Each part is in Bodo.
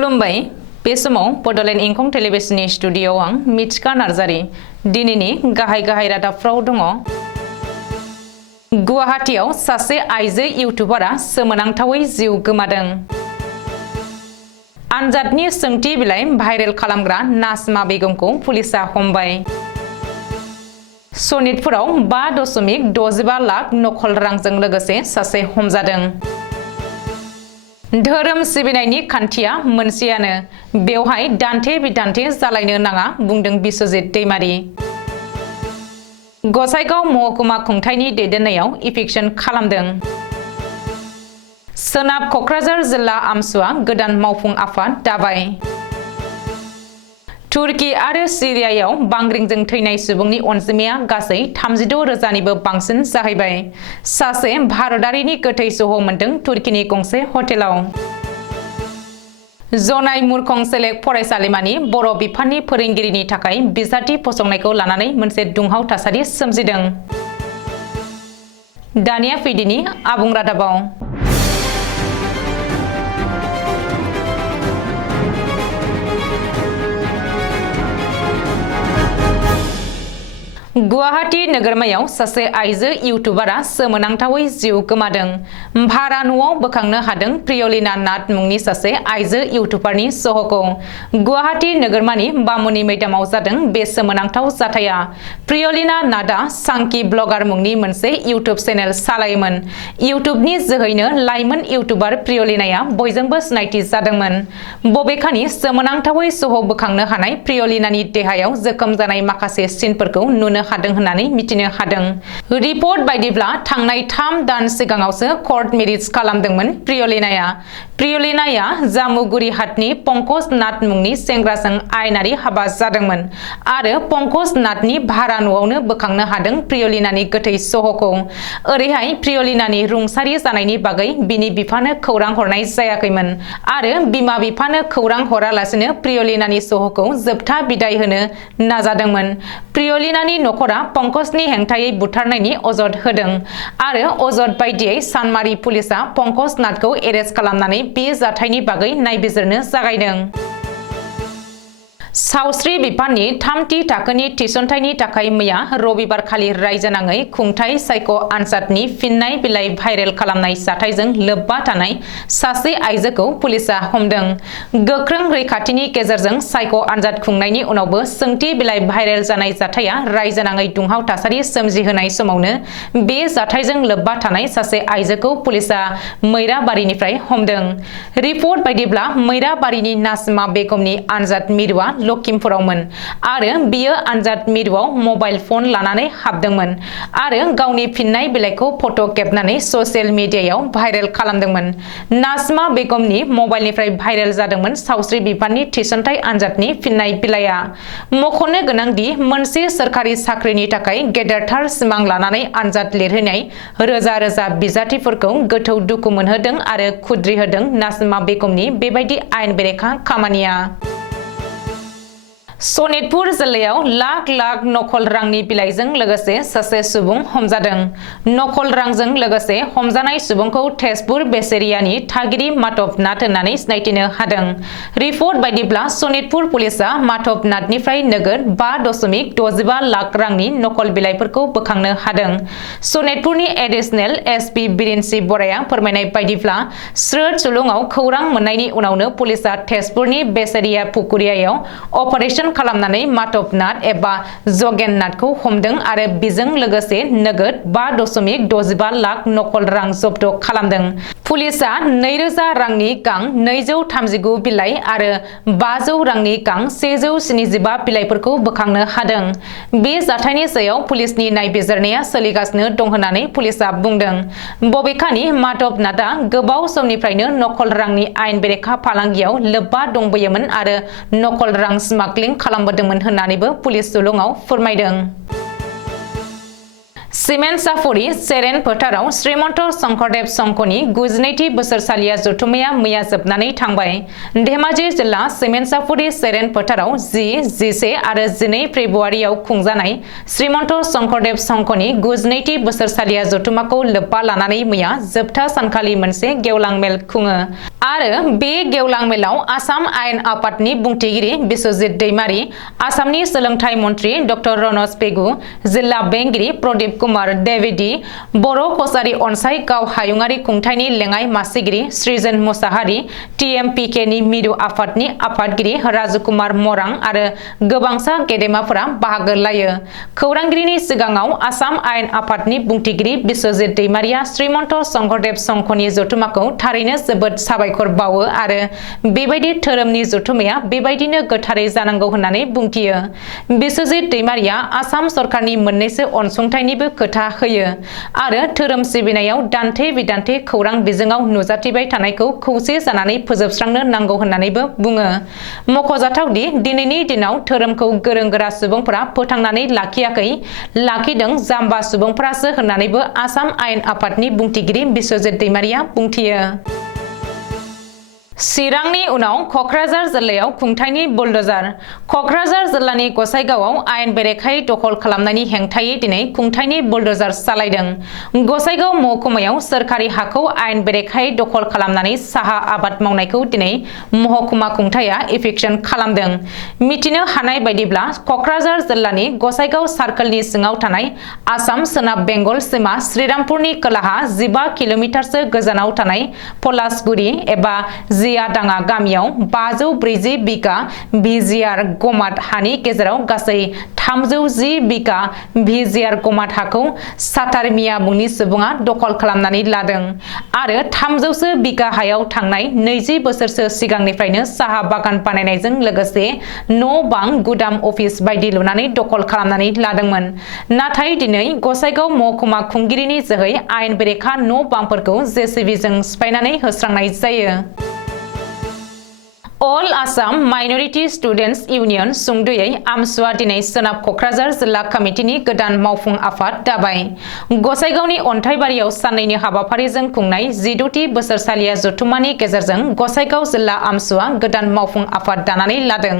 खुलुमबाय बे समाव बडलेण्ड इंखं टेलिभिजननि स्टुडिय'आव आं मिथिका नार्जारी दिनैनि गाहाय रादाबफ्राव दङ। गुवाहाटीआव सासे आइजो इउटुबारा सोमोनांथावै जिउ गोमादों। आनजादनि सोंथि बिलाइ भाइरेल खालामग्रा नाजमा बेगमखौ पुलिसा हमबाय। सनितपुराव 5.65 लाख नकल रांजों लोगोसे सासे हमजादों। धोरोम सिबिनायनि खान्थिया मोनसेयानो, बेवहाय दान्थे बिदान्थे जालायनो नाङा बुंदों बिस्वजित दैमारी। गसाइगाव महकुमा खुंथायनि दैदेननायाव इभिक्सन खालामदों। सोनाब क'क्राझार जिल्ला आमसुआ गोदान मावफुं आफाद दाबाय। तुर्की आरो सिरियायाव बांग्रिंजों थैनाय सुबुंनि अनजिमाया गासै 36,000निबो बांसिन जाहैबाय। सासे भारतारिनि गोथै सह मोनदों तुर्कीनि गंसे हटेलाव। जनाय मुरखं सेलेक्ट फरायसालिमानि बर' बिफाननि फोरोंगिरिनि थाखाय बिजाथि फसंनायखौ लानानै मोनसे दुंहाव थासारि सोमजिदों। दानिया फैदिनि आबुं रादाबाव। गुवाहाटी नोगोरमायाव सासे आइजो इउटुबारा सोमोनांथावै जिउ गोमादों। भारा न'आव बोखांनो हादों प्रियलिना नाथ मुंनि सासे आइजो इउटुबारनि सह'खौ। गुवाहाटी नोगोरमानि बामुनि मैदामाव जादों बे सोमोनांथाव जाथाया। प्रियलिना नाथआ सांकी ब्लगार मुंनि मोनसे इउटुब चेनेल सालायोमोन। इउटुबनि जोहैनो लाइमोन इउटुबार प्रियलिनाया बयजोंबो सिनायथि जादोंमोन। बबेखानि सोमोनांथावै सह' बोखांनो हानाय प्रियलिनानि देहायाव जोखोम जानाय माखासे सिनफोरखौ नुनो हादों होननानै मिथिनो हादों। रिपर्ट बायदिब्ला थांनाय 3 दान सिगाङावसो कर्ट मेरिज खालामदोंमोन प्रियलिनाया। प्रियलिनाया जामुगुरि हाटनि पंकज नाथ मुंनि सेंग्राजों आयेनारि हाबा जादोंमोन आरो पंकज नाथनि भारा न'आवनो बोखांनो हादों प्रियलिनानि गोथै सह'खौ। ओरैहाय प्रियलिनानि रुंसारि जानायनि बागै बिनि बिफानो खौरां हरनाय जायाखैमोन आरो बिमा बिफानो खौरां हरालासिनो प्रियलिनानि सह'खौ जोबथा बिदाय होनो नाजादोंमोन। प्रियलिनानि नखरा पंकजनि हेंथायै बुथारनायनि अजद होदों आरो अजद बायदियै सानमारि पुलिसा पंकज नाथखौ एरेस्ट खालामनानै बे जाथायनि बागै नायबिजिरनो जागायदों। सावस्रि बिफाननि 3थि थाखोनि थिसनथायनि थाखाय मैया रबिबारखालि रायजोनाङै खुंथाय सायख' आनजादनि फिननाय बिलाइ भाइरेल खालामनाय जाथायजों लोब्बा थानाय सासे आइजोखौ पुलिसा हमदों। गोख्रों रैखाथिनि गेजेरजों सायख' आनजाद खुंनायनि उनावबो सोंथि बिलाइ भाइरेल जानाय जाथाया रायजोनाङै दुंहाव थासारि सोमजिहोनाय समावनो बे जाथायजों लोब्बा थानाय सासे आइजोखौ पुलिसा मैराबारिनिफ्राय हमदों। रिपर्ट बायदिब्ला मैराबारिनि नाजमा बेगमनि आनजाद मिरुआ लखिमपुरावमोन आरो बियो आनजाद मिरुआव मबाइल फन लानानै हाबदोंमोन आरो गावनि फिननाय बिलाइखौ फट' खेबनानै ससियेल मिडियायाव भाइरेल खालामदोंमोन। नाजमा बेगमनि मबाइलनिफ्राय भाइरेल जादोंमोन सावस्रि बिफाननि थिसनथाय आनजादनि फिननाय बिलाइआ। मख'नो गोनांदि मोनसे सोरखारि साख्रिनि थाखाय गेदेरथार सिमां लानानै आनजाद लिरहोनाय रोजा रोजा बिजाथिफोरखौ गोथौ दुखु मोनहोदों आरो खुद्रि होदों नाजमा बेगमनि बेबायदि आयेन बेरेखा खामानिया। सनितपुर जिल्लायाव लाख नकल रांनि बिलाइजों लोगोसे सासे सुबुं हमजादों। नकल रांजों लोगोसे हमजानाय सुबुंखौ तेजपुर बेसेरियानि थागिरि माधव नाथ होननानै सिनायथिनो हादों। रिपर्ट बायदिब्ला सनितपुर पुलिसा माधव नाथनिफ्राय नोगोद 5.65 लाख रांनि नकल बिलाइफोरखौ बोखांनो हादों। सनितपुरनि एडिशनेल एसपि बिरिन्सि बराया फोरमायनाय बायदिब्ला स्रोद सुलुङाव खौरां मोननायनि उनावनो पुलिसा तेजपुरनि बेसेरिया पुकुरियायाव अपारेशन खालामनानै माधव नाथ एबा जगेन नाथखौ हमदों आरो बिजों लोगोसे नोगोद 5.65 लाख नकल रां जब्द खालामदों। पुलिसा 2,000 रांनि गां 239 बिलाइ आरो 500 रांनि गां 175 बिलाइफोरखौ बोखांनो हादों। बे जाथायनि सायाव पुलिसनि नायबिजिरनाया सोलिगासिनो दं होननानै पुलिसा बुंदों। बबेखानि माधव नाथआ गोबाव समनिफ्रायनो नकल रांनि आयेन बेरेखा फालांगियाव लोब्बा दंबोयोमोन आरो नकल रां स्मागलिं खालामबोदोंमोन होननानैबो पुलिस सुलुङाव फोरमायदों। सिमेन्ट साफुरि सेरेन फोथाराव श्रीमन्त शंकरदेव संघनि 92थि बोसोरसालिया जथुम्माया मैया जोबनानै थांबाय। धेमाजि जिल्ला सिमेन्ट साफुरि सेरेन फोथाराव 10, 11 आरो 12 फेब्रुवारियाव खुंजानाय श्रीमन्त शंकरदेव संघनि 92थि बोसोरसालिया जथुम्माखौ लोब्बा लानानै मैया जोबथा सानखालि मोनसे गेवलां मेल खुङो आरो बे गेवलां मेलाव आसाम आयेन आफादनि बुंथिगिरि बिश्वजित दैमारी, आसामनि सोलोंथाइ मन्त्रि डक्टर रनज पेगु, जिल्ला बेंगिरि प्रदीप कुमार देविडी, बर' कछारी अनसाय गाव हायुङारि खुंथायनि लेङाइ मासिगिरि सृजन मुसाहारि, TMPKनि मिरु आफादनि आफादगिरि राजकुमार मरां आरो गोबांसा गेदेमाफोरा बाहागो लायो। खौरांगिरिनि सिगाङाव आसाम आयेन आफादनि बुंथिगिरि बिश्वजित दैमारिया श्रीमन्त शंकरदेव संघनि जथुम्माखौ थारैनो जोबोद साबायखर बावो आरो बेबायदि धोरोमनि जथुम्माया बेबायदिनो गोथारै जानांगौ होननानै बुंथियो। बिश्वजित दैमारिया आसाम सरकारनि मोननैसो अनसुंथाइनिबो खोथा होयो आरो धोरोम सिबिनायाव दान्थे बिदान्थे खौरां बिजोङाव नुजाथिबाय थानायखौ खौसे जानानै फोजोबस्रांनो नांगौ होननानैबो बुङो। मख'जाथावदि दिनैनि दिनाव धोरोमखौ गोरों गोरा सुबुंफोरा फोथांनानै लाखिदों जाम्बा सुबुंफोरासो होननानैबो आसाम आयेन आफादनि बुंथिगिरि बिश्वजित दैमारिया बुंथियो। चिरांनि उनाव क'क्राझार जिल्लायाव खुंथायनि बुलडजार। क'क्राझार जिल्लानि गसाइगावआव आयेन बेरेखायै दखल खालामनायनि हेंथायै दिनै खुंथायनि बुलडजार सालायदों। गसाइगाव महकुमायाव सोरखारि हाखौ आयेन बेरेखायै दखल खालामनानै साहा आबाद मावनायखौ दिनै महकुमा खुंथाया इभिक्सन खालामदों। मिथिनो हानाय बायदिब्ला क'क्राझार जिल्लानि गसाइगाव सार्कोलनि सिङाव थानाय आसाम सोनाब बेंगल सीमा श्रीरामपुरनि खोलाहा 15 किल'मिटारसो गोजानाव थानाय पलासगुरि एबा जियादाङा गामियाव 540 बिगा भिजिआर गमात हानि गेजेराव गासै 310 बिगा भिजिआर गमात हाखौ सातार मिया मुंनि सुबुङा दखल खालामनानै लादों आरो 300सो बिगा हायाव थांनाय 20 बोसोरसो सिगांनिफ्रायनो साहा बागान बानायनायजों लोगोसे न' बां गुदाम अफिस बायदि लुनानै दखल खालामनानै लादोंमोन। नाथाय दिनै गसाइगाव महकुमा खुंगिरिनि जोहै आयेन बेरेखा न' बांफोरखौ JCBजों सिफायनानै होस्रांनाय जायो। अल आसाम माइनरिटि स्टुडेन्टस इउनियन सुंद'यै आमसुआ दिनै सोनाब क'क्राझार जिल्ला कमिटिनि गोदान मावफुं आफाद दाबाय। गसाइगावनि अन्थाइबारियाव साननैनि हाबाफारिजों खुंनाय 16थि बोसोरसालिया जथुम्मानि गेजेरजों गसाइगाव जिल्ला आमसुआ गोदान मावफुं आफाद दानानै लादों।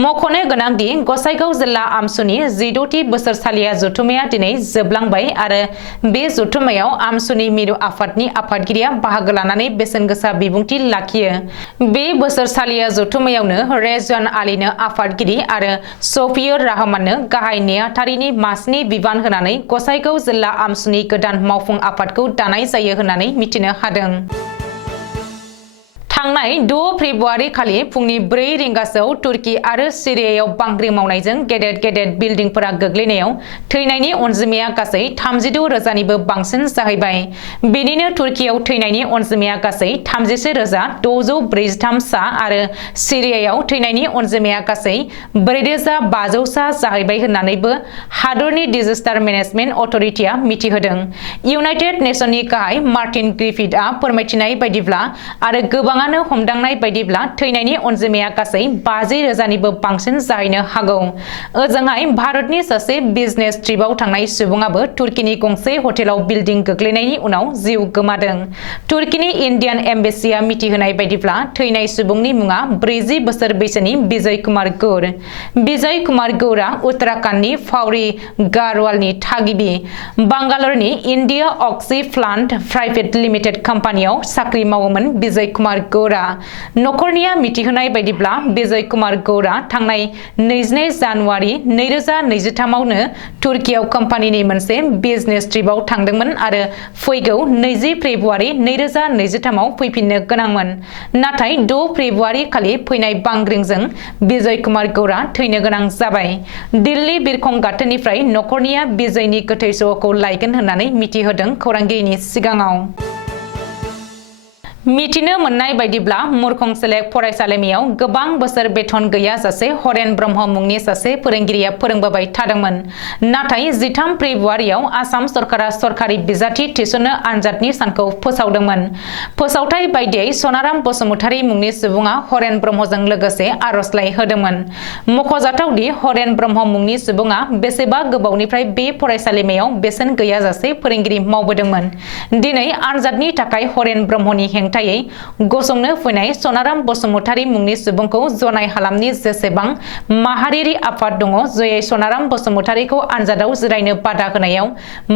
मख'नो गोनांदि गसाइगाव जिल्ला आमसुनि 16थि बोसोरसालिया जथुम्माया दिनै जोबलांबाय आरो बे जथुम्मायाव आमसुनि मिरु आफादनि आफादगिरिया बाहागो लानानै बेसेन गोसा बिबुंथि लाखियो। बे बोसोरसालिया जथुम्मायावनो रेजवान आलीनो आफादगिरि आरो सफियुर रहमाननो गाहाय नेहाथारिनि मासनि बिबान होनानै गसाइगाव जिल्ला आमसुनि गोदान मावफुं आफादखौ दानाय जायो होननानै मिथिनो हादों। थांनाय 6 फेब्रुवारि खालि फुंनि 4 रिंगासोआव तुर्की आरो सिरियायाव बांग्रि मावनायजों गेदेर बिल्डिंफोरा गोग्लैनायाव थैनायनि अनजिमाया गासै 36,000निबो बांसिन जाहैबाय। बेनिनो तुर्कीयाव थैनायनि अनजिमाया गासै 33,643 सा आरो सिरियायाव थैनायनि अनजिमाया गासै 4,500 सा जाहैबाय होननानैबो हादरनि डिजास्टार मेनेजमेन्ट अथ'रिटिआ मिथिहोदों। इउनाइटेड नेशननि गाहाय मार्टिन ग्रिफिथआ फोरमायथिनाय बायदिब्ला आरो गोबाङानो हमदांनाय बायदिब्ला थैनायनि अनजिमाया गासै 50,000निबो बांसिन जाहैनो हागौ। ओजोंहाय भारतनि सासे बिजनेस ट्रिपआव थांनाय सुबुङाबो तुर्कीनि गंसे हटेलाव बिल्डिं गोग्लैनायनि उनाव जिउ गोमादों। तुर्कीनि इन्डियान एम्बेसिया मिथिहोनाय बायदिब्ला थैनाय सुबुंनि मुङा 40 बोसोर बैसोनि बिजय कुमार गौर। बिजय कुमार गौरआ उत्तराखंडनि फावरी गारवालनि थागिबि। बांगालरनि इन्डिया अक्सि प्लान्ट प्राइभेट लिमिटेड कम्पानियाव साख्रि मावोमोन बिजय कुमार गौरा। नखरनिया मिथिहोनाय बायदिब्ला बिजय कुमार गौरा थांनाय 22 जानुवारि 2023आवनो तुर्कीयाव कम्पानिनि मोनसे बिजनेस ट्रिपआव थांदोंमोन आरो फैगौ 20 फेब्रुवारि 2023आव फैफिननो गोनांमोन। नाथाय 6 फेब्रुवारि खालि फैनाय बांग्रिंजों बिजय कुमार गौरा थैनो गोनां जाबाय। दिल्ली बिरखं गाथोननिफ्राय नखरनिया बिजयनि गोथै सहखौ लायगोन होननानै मिथिहोदों खौरांगिरिनि सिगाङाव। मिथिनो मोननाय बायदिब्ला मुरखं सेलेक्ट फरायसालिमायाव गोबां बोसोर बेथन गैयाजासे हरेन ब्रह्म मुंनि सासे फोरोंगिरिया फोरोंबोबाय थादोंमोन। नाथाय 13 फेब्रुवारियाव आसाम सरकारा सरकारि बिजाथि थिसननो आनजादनि सानखौ फोसावदोंमोन। फोसावथाय बायदियै सनाराम बसुमतारी मुंनि सुबुङा हरेन ब्रह्मजों लोगोसे आर'जलाइ होदोंमोन। मख'जाथावदि हरेन ब्रह्म मुंनि सुबुङा बेसेबा गोबावनिफ्राय बे फरायसालिमायाव बेसेन गैयाजासे फोरोंगिरि मावबोदोंमोन। दिनै आनजादनि थाखाय हरेन ब्रह्मनि हेंथायै गसंनो फैनाय सनाराम बसुमतारी मुंनि सुबुंखौ जनाय हालामनि जेसेबां माहारियारि आफाद दङ जयै सनाराम बसुमतारीखौ आनजादाव जिरायनो बादा होनायाव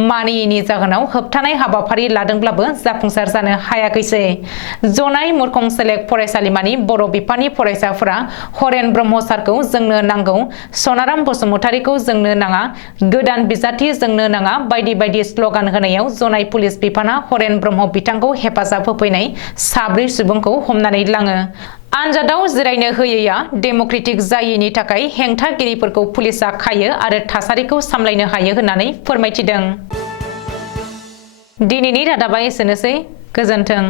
मानियैनि जाहोनाव होबथानाय हाबाफारि लादोंब्लाबो जाफुंसार जानो हायाखैसै। जनाय मुरखं सेलेक्ट फरायसालिमानि बर' बिफाननि फरायसाफोरा हरेन ब्रह्म सारखौ जोंनो नांगौ, सनाराम बसुमतारीखौ जोंनो नाङा, गोदान बिजाथि जोंनो नाङा बायदि बायदि स्लगान होनायाव जनाय पुलिस बिफाना हरेन ब्रह्म बिथांखौ हेफाजाब होफैनाय 4 सुबुंखौ हमनानै लाङो। आनजादाव जिरायनो होयैया डेम'क्रेटिक जायैनि थाखाय हेंथागिरिफोरखौ पुलिसा खायो आरो थासारिखौ सामलायनो हायो होननानै फोरमायथिदों। दिनैनि रादाबा एसेनोसै। गोजोन्थों।